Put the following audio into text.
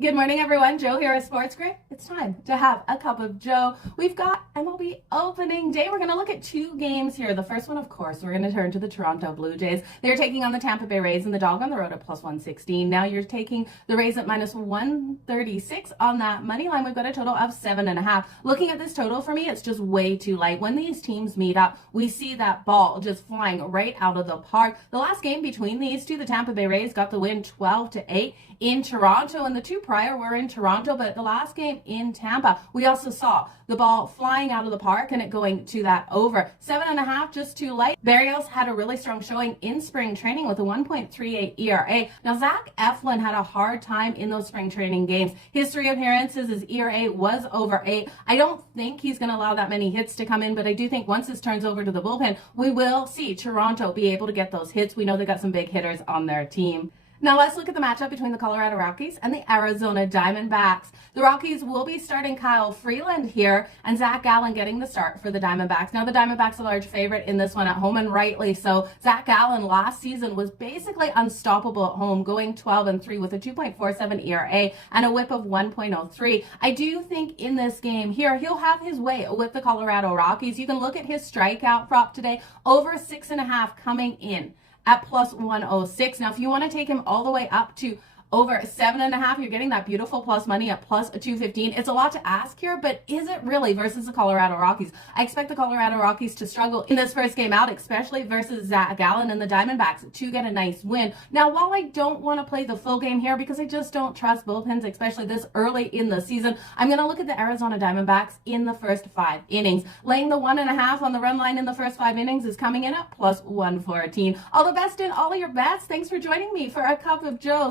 Good morning, everyone. Jo here at SportsGrid. It's time to have a cup of Jo. We've got MLB opening day. We're going to look at two games here. The first one, of course, we're going to turn to the Toronto Blue Jays. They're taking on the Tampa Bay Rays and the Dog on the road at plus 116. Now you're taking the Rays at minus 136 on that money line. We've got a total of 7.5. Looking at this total, for me, it's just way too light. When these teams meet up, we see that ball just flying right out of the park. The last game between these two, the Tampa Bay Rays got the win 12-8 in Toronto, and the two prior were in Toronto, but the last game in Tampa, we also saw the ball flying out of the park and it going to that over. 7.5, just too light. Barrios had a really strong showing in spring training with a 1.38 ERA. Now, Zach Eflin had a hard time in those spring training games. His 3 appearances, his ERA was over 8. I don't think he's going to allow that many hits to come in, but I do think once this turns over to the bullpen, we will see Toronto be able to get those hits. We know they got some big hitters on their team. Now let's look at the matchup between the Colorado Rockies and the Arizona Diamondbacks. The Rockies will be starting Kyle Freeland here and Zach Gallen getting the start for the Diamondbacks. Now the Diamondbacks are a large favorite in this one at home, and rightly so. Zach Gallen last season was basically unstoppable at home, going 12-3 with a 2.47 ERA and a whip of 1.03. I do think in this game here, he'll have his way with the Colorado Rockies. You can look at his strikeout prop today, over 6.5 coming in at plus 106. Now, if you want to take him all the way up to over 7.5, you're getting that beautiful plus money at plus 215. It's a lot to ask here, but is it really versus the Colorado Rockies? I expect the Colorado Rockies to struggle in this first game out, especially versus Zach Gallen and the Diamondbacks to get a nice win. Now, while I don't want to play the full game here because I just don't trust bullpens, especially this early in the season, I'm going to look at the Arizona Diamondbacks in the first 5 innings. Laying the 1.5 on the run line in the first 5 innings is coming in at plus 114. All the best in all of your bets. Thanks for joining me for a cup of Jo.